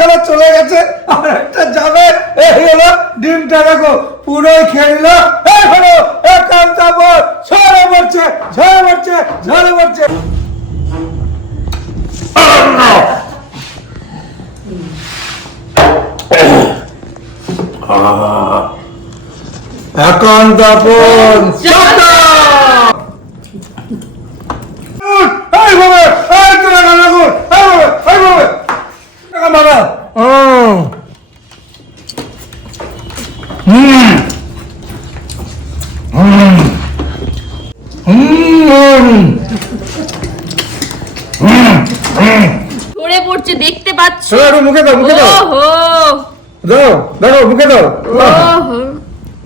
খেলা চলে গেছে আর একটা যাবে। এই হলো ডিমটা দেখো পুরোই খেয়ে নিল এই হলো একান্ত বল ঝরে পড়ছে ঝরে পড়ছে ঝরে পড়ছে। একান্ত আপন চাটা এই বাবা এই তোরা গানা কর এই বাবা এই বাবা টাকা বাবা ও হুম হুম হুম সরে পড়ছে দেখতে পাচ্ছ চলো একটু মুখে দাও মুখে দাও। দাও দেখো মুখে দাও।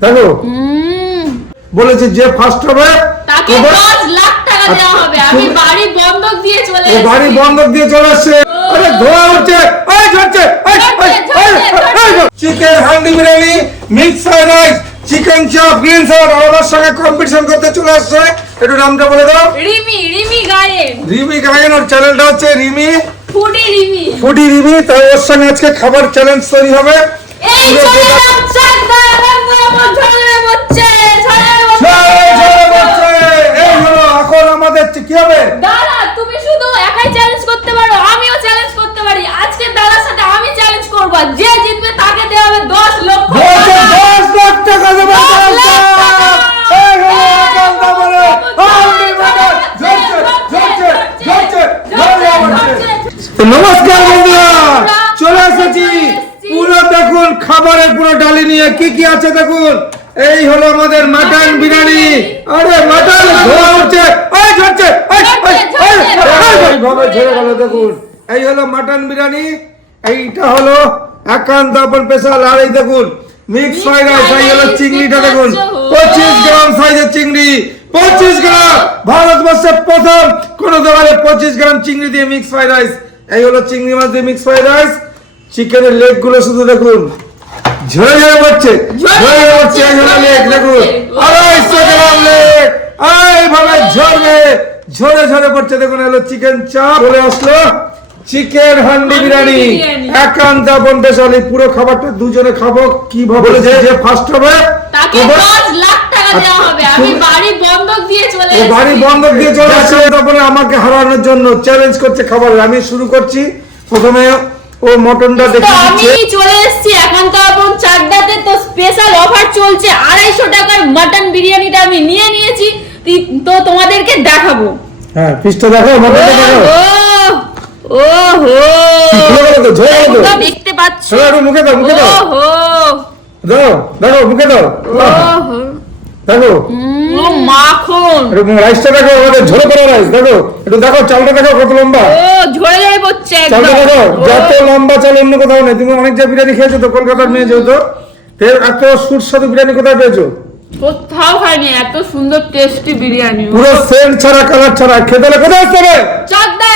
দেখো হুম। বলেছে যে ফার্স্ট হবে তাকে ও বা- দশ লাখ টাকা দেওয়া হবে। আমি বাড়ি বন্ধক দিয়ে চলে ও বাড়ি বন্ধক দিয়ে চলে আসছে। আরে ধোয়া উঠছে। এই ঝরছে এই ঝরছে, chicken handi biryani mix fried rice chicken chop green salad আমার সঙ্গে কম্পিটিশন করতে চলে আসছে। একটু নামটা বলে দাও। রিমি রিমি গায়েন। রিমি গায়েন ওর চ্যানেলটা হচ্ছে রিমি। ফুডি রিমি। রিমি তাই ওর সঙ্গে আজকে খাবার চ্যালেঞ্জ তৈরি হবে। এখন আমাদের কি হবে? দাদা তুমি শুধু একাই চ্যালেঞ্জ করতে পারো আমিও চ্যালেঞ্জ করতে পারি। আজকে দাদার সাথে আমি চ্যালেঞ্জ করব যে জিতবে তাকে দেওয়া হবে 10 লক্ষ বলছে টাকা। দশ লাখ টাকা দেবে দশ দশ লাখ লাখ। টাকা। এই হলো একান্ত বলে, হান্ডি বাজার, ঝরছে, ঝরছে, ঝরছে, ঝরে পড়ছে। তো নমস্কার বন্ধুরা চলে এসেছি। পুরো দেখুন খাবারের পুরো ডালি নিয়ে কি কি আছে দেখুন। এই হলো আমাদের মাটন বিরিয়ানি। আরে মাটন ধোয়া উঠছে এই ঝরছে ঝরে গেল দেখুন। এই হলো মাটন বিরিয়ানি। এইটা হলো একান্ত আপন স্পেশাল। আর এই দেখুন মিক্স ফ্রাইড রাইস এই হলো চিংড়িটা দেখুন। পঁচিশ গ্রাম সাইজের চিংড়ি। পঁচিশ গ্রাম। ভারতবর্ষে প্রথম কোন দোকানে পঁচিশ গ্রাম চিংড়ি দিয়ে মিক্স ফ্রাইড রাইস। এই হলো চিংড়ি মাছ দিয়ে মিক্স ফ্রাইড রাইস চিকেনের লেগগুলো শুধু দেখুন। ঝরে ঝরে পড়ছে। ঝরে ঝরে পড়ছে এই হলো লেগ দেখুন। আড়াইশো গ্রাম লেগ এইভাবে ঝরবে। ঝরে ঝরে পড়ছে। দেখুন হলো চিকেন চাপ চলে আসলো চিকেন হান্ডি বিরিয়ানি। একান্ত আপন স্পেশালি পুরো খাবারটা দুজনে খাব। কি ভাবে যে ফার্স্ট হবে তাকে খাবার- 10 লাখ টাকা দেওয়া হবে আমি বাড়ি বন্ধক দিয়ে চলে বাড়ি বন্ধক দিয়ে চলে আসছে তারপরে আমাকে হারানোর জন্য চ্যালেঞ্জ করছে খাবার আমি শুরু করছি। প্রথমে ও মটনটা দেখে আমি চলে এসেছি। এখন তো এখন চাকদাতে তো স্পেশাল অফার চলছে। আড়াইশো টাকার মাটন বিরিয়ানিটা আমি নিয়ে নিয়েছি। তো তোমাদেরকে দেখাবো। হ্যাঁ পিসটা দেখো মটনটা দেখো ও হো। দেখতে পাচ্ছ। মুখে দাও মুখে দাও। দাও দেখো মুখে দাও। ওহো। দেখো। মাখন। একটু রাইসটা দেখো আমাদের ঝরে পড়া রাইস দেখো। একটু দেখো চালটা দেখো কত লম্বা। ও ঝরে ঝরে পড়ছে চালটা দেখো যত লম্বা চাল অন্য কোথাও নেই। তুমি অনেক যা বিরিয়ানি খেয়েছো তো কলকাতার মেয়ে যেহেতু এত সুস্বাদু বিরিয়ানি কোথায় পেয়েছ? কোথাও খাইনি এত সুন্দর টেস্টি বিরিয়ানি। পুরো সেন্ট ছাড়া কালার ছাড়া খেতে হলে কোথায় আসতে হবে?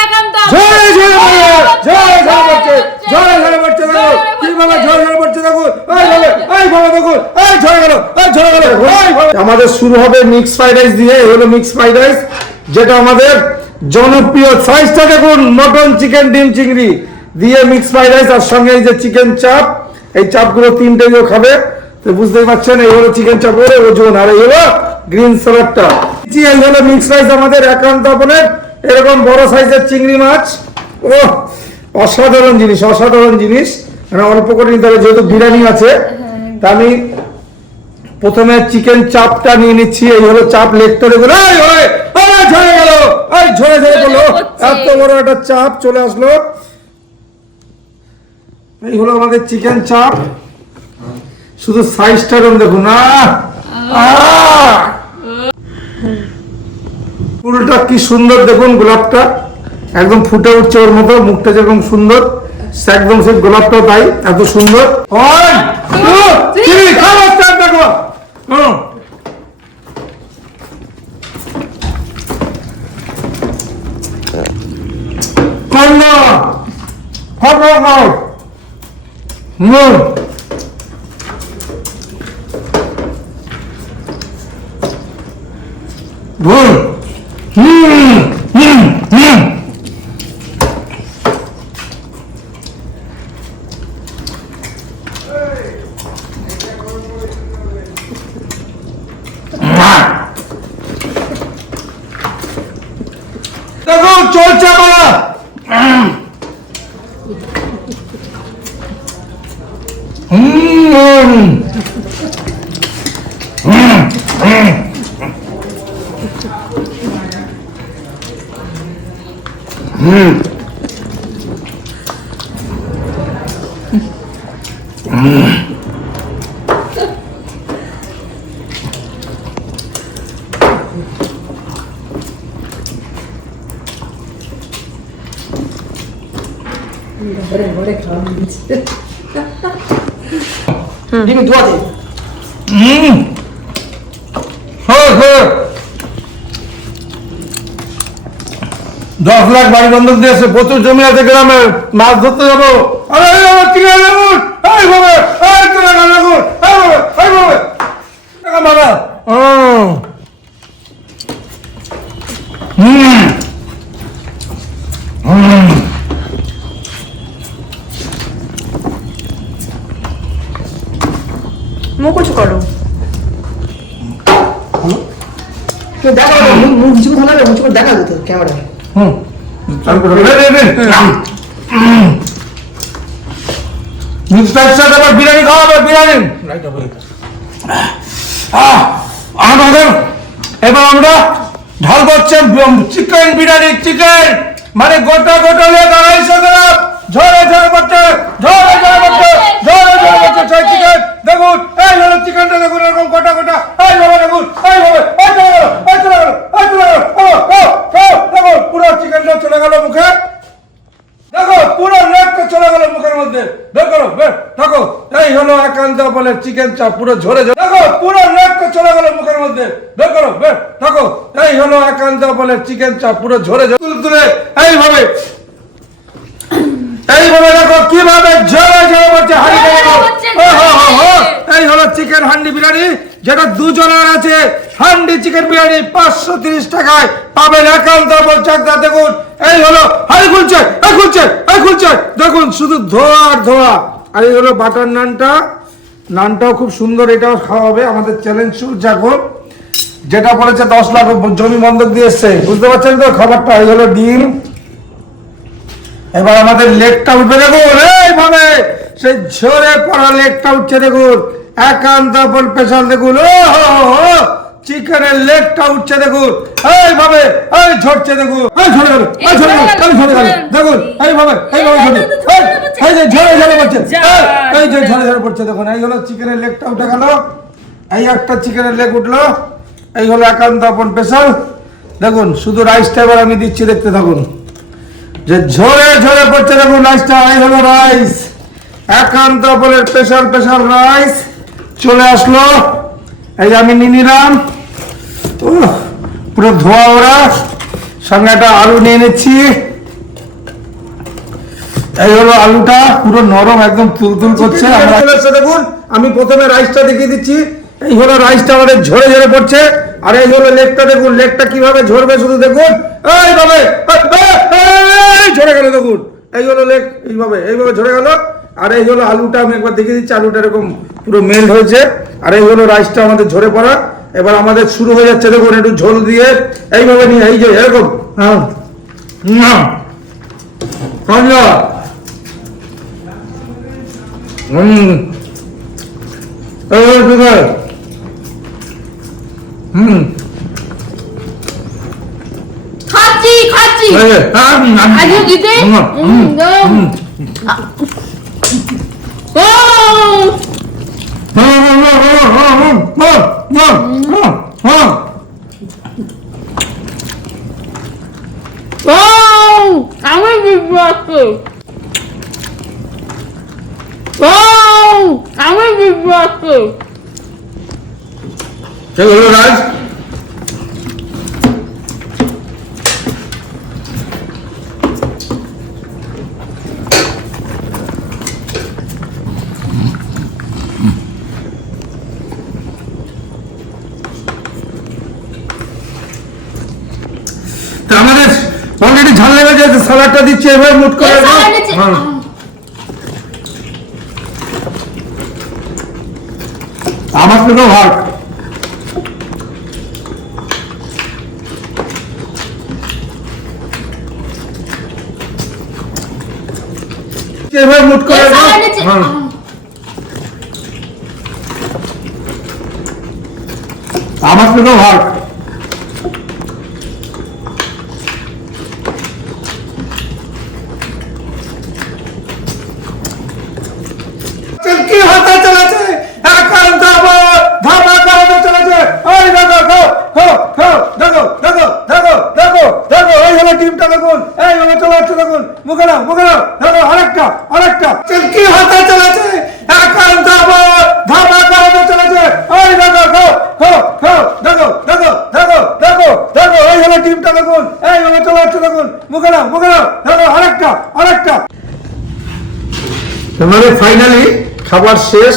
একান্ত ঝরে ঝরে পড়ে ঝরে ঝরে পড়ছে ঝরে ঝরে পড়ছে পড়ছে এই এই এই গেল এই গেল আমাদের শুরু হবে মিক্স ফ্রাইড রাইস দিয়ে। হলো মিক্স ফ্রাইড রাইস যেটা আমাদের জনপ্রিয় সাইজটা দেখুন মটন চিকেন ডিম চিংড়ি দিয়ে মিক্স ফ্রাইড রাইস আর সঙ্গে এই যে চিকেন চাপ এই চাপগুলো তিনটে কেউ খাবে। তো বুঝতেই পারছেন এই হলো চিকেন চাপের ওজন আর এই হলো গ্রিন স্যালাডটা এই হলো মিক্স রাইস আমাদের একান্ত আপনের এরকম বড় সাইজের চিংড়ি মাছ। ও অসাধারণ জিনিস অসাধারণ জিনিস। অল্প করে নিতে হবে যেহেতু বিরিয়ানি আছে তা আমি প্রথমে চিকেন চাপটা নিয়ে নিচ্ছি এই হলো চাপ দেখুন। এই ঝরে গেল এই ঝরে ঝরে এত বড় একটা চাপ চলে আসলো। এই হলো আমাদের চিকেন চাপ শুধু সাইজটা এরকম দেখুন! আহ! ফুলটা কি সুন্দর দেখুন গোলাপটা। একদম ফুটে উঠছে ওর মতো মুখটা যেরকম সুন্দর। একদম সে গোলাপটাও তাই এত সুন্দর। ওই! 음. 음. 음. 음. 음. 머리 머리 감지. ডিমি ধোয়া দে। দশ লাখ বাড়ি বন্ধক দিয়েছে প্রচুর জমি আছে গ্রামে মাছ ধরতে যাব। আরে এই বাবা, কিনে লাগুন এই বাবা এই কিনে লাগুন এই বাবা এই বাবা টাকা বাবা ও হুম হুম মুখ উঁচু করো কেউ দেখা যাবে মুখ মুখ কিছু কথা না উঁচু করে হুম। বিরিয়ানি খাওয়াবে বিরিয়ানি। আমাদের এবার আমরা ঢাল করছে চিকেন বিরিয়ানি চিকেন। মানে গোটা গোটা লেগ আড়াইশো গ্রাম ঝরে ঝরে করছে ঝরে ঝরে করছে ঝরে ঝরে সেই চিকেন দেখুন এই হলো চিকেনটা দেখুন এরকম গোটা গোটা। এই ভাবে দেখুন এই ভাবে এই চলে গেল এই চলে গেল। পুরো মুখের মধ্যে। একান্ত বলে চিকেন চাপ, পুরো এই এইভাবে। এইভাবে দেখো, কীভাবে ঝরে ঝরে পড়ছে হাঁড়ি ঝরে দেখো পড়ছে, ও হো হো হো। ঝরে। এই হলো চিকেন হান্ডি বিরিয়ানি যেটা দুজনের আছে হান্ডি চিকেন বিরিয়ানি পাঁচশো তিরিশ টাকায় পাবেন একান্ত চাকদা দেখুন, এই হলো হাই খুলছে, এই খুলছে এই খুলছে। দেখুন, শুধু ধোয়া আর ধোয়া। আর এই হলো বাটার নানটা। নানটাও খুব সুন্দর, এটাও খাওয়া হবে আমাদের চ্যালেঞ্জ শুরু এখন যেটা বলেছে দশ লাখ জমি বন্ধক দিয়ে এসছে। বুঝতে পারছেন তো খাবারটা? এই হলো ডিম। এবার আমাদের লেগটা উঠবে, দেখুন। এইভাবে সেই ঝরে পড়া লেগটা উঠছে, দেখুন। একান্ত স্পেশাল দেখুন। ও চিকেনের লেগটা উঠছে দেখুন। এইভাবে এই ঝরছে দেখুন। এই ঝরে গেল এই ঝরে গেল এই ঝরে গেল। দেখুন এইভাবে এইভাবে ঝরে। এই, যে ঝরে ঝরে পড়ছে। এই, যে ঝরে ঝরে পড়ছে দেখুন এই হলো চিকেনের লেগটা উঠে গেল। এই একটা চিকেনের লেগ উঠল। এই হলো একান্ত আপন স্পেশাল দেখুন শুধু রাইসটা এবার আমি দিচ্ছি দেখতে থাকুন। যে ঝরে ঝরে পড়ছে দেখুন রাইসটা এই হলো রাইস। একান্ত বলে স্পেশাল স্পেশাল রাইস। চলে আসলো। এই আমি নিয়ে নিলাম। পুরো ধোয়া ওরা। সঙ্গে একটা আলু নিয়ে নিচ্ছি। এই হলো আলুটা পুরো নরম একদম তুলতুল করছে। দেখুন আমি প্রথমে রাইসটা দেখিয়ে দিচ্ছি। এই হলো রাইসটা আমাদের ঝরে ঝরে পড়ছে। আর এই হলো লেকটা দেখুন লেকটা কীভাবে ঝরবে শুধু দেখুন। এইভাবে এই ঝরে গেল দেখুন। এই হলো লেক এইভাবে এইভাবে ঝরে গেল। আর এই হলো আলুটা আমি একবার দেখিয়ে দিচ্ছি আলুটা এরকম পুরো মেল্ট হয়েছে। আর এই হলো রাইসটা আমাদের ঝরে পড়া। এবার আমাদের শুরু হয়ে যাচ্ছে দেখুন একটু ঝোল দিয়ে এইভাবে নিয়ে এই যে এরকম। হ্যাঁ। হুম। খাচ্ছি খাচ্ছি। এই যে, হ্যাঁ, হুম, হুম, আজকে দিতে হুম, হুম, হুম, ও হুম, হুম, হুম, হুম, হুম, হুম, হুম, হুম। ও আমার বিব্রাতে ও আমার বিব্রাতে সেই হলো রাইস তা আমাদের অলরেডি ঝাল লেগে গেছে সালাডটা দিচ্ছে এবার মুট করে দাও। হ্যাঁ। আমার তো ভাগ এভাবে মুট করে। আমার থেকে ভালো কি হতে চলেছে এখন ধাবা ধাবা কারণে চলেছে ওই দেখো খাও খাও খাও দেখো দেখো দেখো দেখো দেখো এই হলো টিমটা দেখুন এই হলো চলে যাচ্ছে দেখুন মুখে নাও মুখে নাও দেখো আরেকটা আরেকটা কি হতে চলেছে এখন ধাবা ধাবা কারণে চলেছে ওই দেখো খাও খাও খাও দেখো দেখো দেখো দেখো দেখো এই হলো টিমটা দেখুন এই হলো চলে যাচ্ছে দেখুন মুখে দেখো আরেকটা আরেকটা। মানে ফাইনালি খাবার শেষ।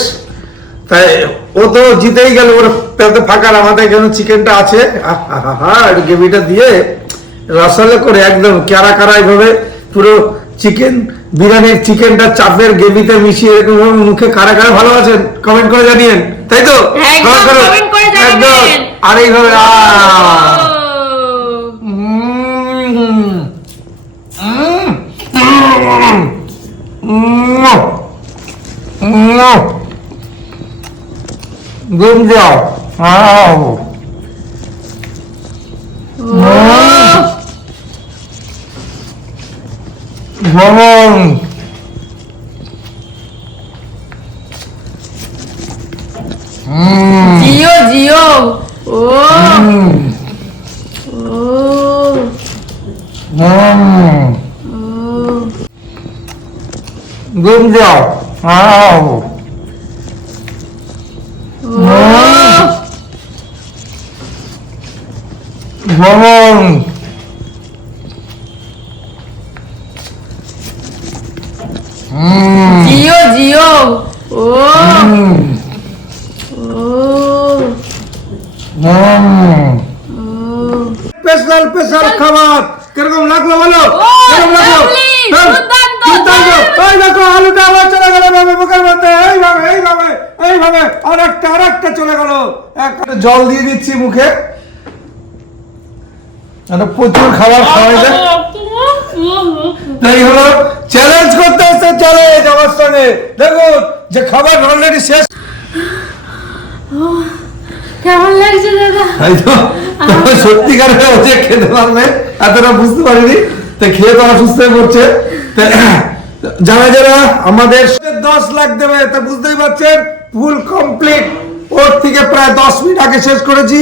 তাই ও তো জিতেই গেল ওর পেটে ফাঁকার আমাদের এখানে চিকেনটা আছে। হা গ্রেভিটা দিয়ে রসালে করে একদম কারা কারা এইভাবে পুরো চিকেন বিরিয়ানির চিকেনটা চাপের গ্রেভিতে মিশিয়ে এরকম ভাবে মুখে কারা কারা ভালো আছেন কমেন্ট করে জানিয়েন। তাই তো? হ্যাঁ, একদম। Comment করো। comment করে জানাবেন। একদম আর এইভাবে আহ ও। ঘুম যাও ভ্রমণ জিও জিও ও ও ঘুম যাও ভ্রমণ জিও জিও। ও। স্পেশাল স্পেশাল খাবার। কীরকম লাগল বলো? কীরকম লাগল? দেখো আলুটা আবার চলে গেল এইভাবে মুখের মধ্যে। এইভাবে এইভাবে এইভাবে আর একটা আর একটা চলে গেল। একটা জল দিয়ে দিচ্ছি মুখে। একটা প্রচুর খাবার খাওয়াই যায়। এই হলো চ্যালেঞ্জ করতে এসে চ্যালেঞ্জ আমার সঙ্গে দেখুন যে খাবার অলরেডি শেষ। কেমন লাগছে দাদা? হচ্ছে খেতে পারবে। এতটা বুঝতে পারিনি। তো খেয়ে হয়ে পড়ছে। যারা যারা আমাদের দশ লাখ দেবে। তা বুঝতেই পারছেন ফুল কমপ্লিট ওর থেকে প্রায় দশ মিনিট আগে শেষ করেছি।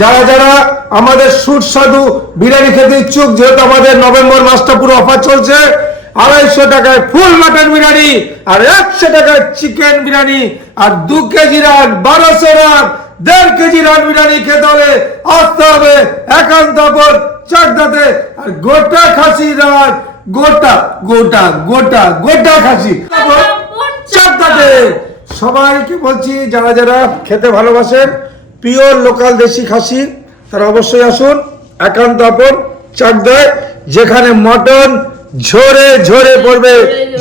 যারা যারা আমাদের সুস্বাদু বিরিয়ানি খেতে ইচ্ছুক যেহেতু আমাদের নভেম্বর মাসটা পুরো অফার চলছে আড়াইশো টাকায় ফুল মাটন বিরিয়ানি আর একশো টাকায় চিকেন বিরিয়ানি আর দু কেজি রান বারোশো রান দেড় কেজি রান বিরিয়ানি খেতে হলে আসতে হবে একান্ত পর চাকদাতে। আর গোটা খাসি রান গোটা গোটা গোটা গোটা খাসি চাকদাতে। সবাইকে বলছি যারা যারা খেতে ভালোবাসেন পিওর লোকাল দেশি খাসি তারা অবশ্যই আসুন একান্ত আপন চাকদায় যেখানে মটন ঝরে ঝরে পড়বে,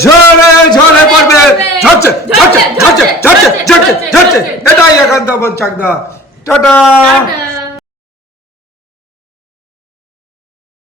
ঝরে ঝরে পড়বে। ঝরছে ঝরছে ঝরছে ঝরছে ঝরছে ঝরছে। এটাই একান্ত চাকদা টাটা।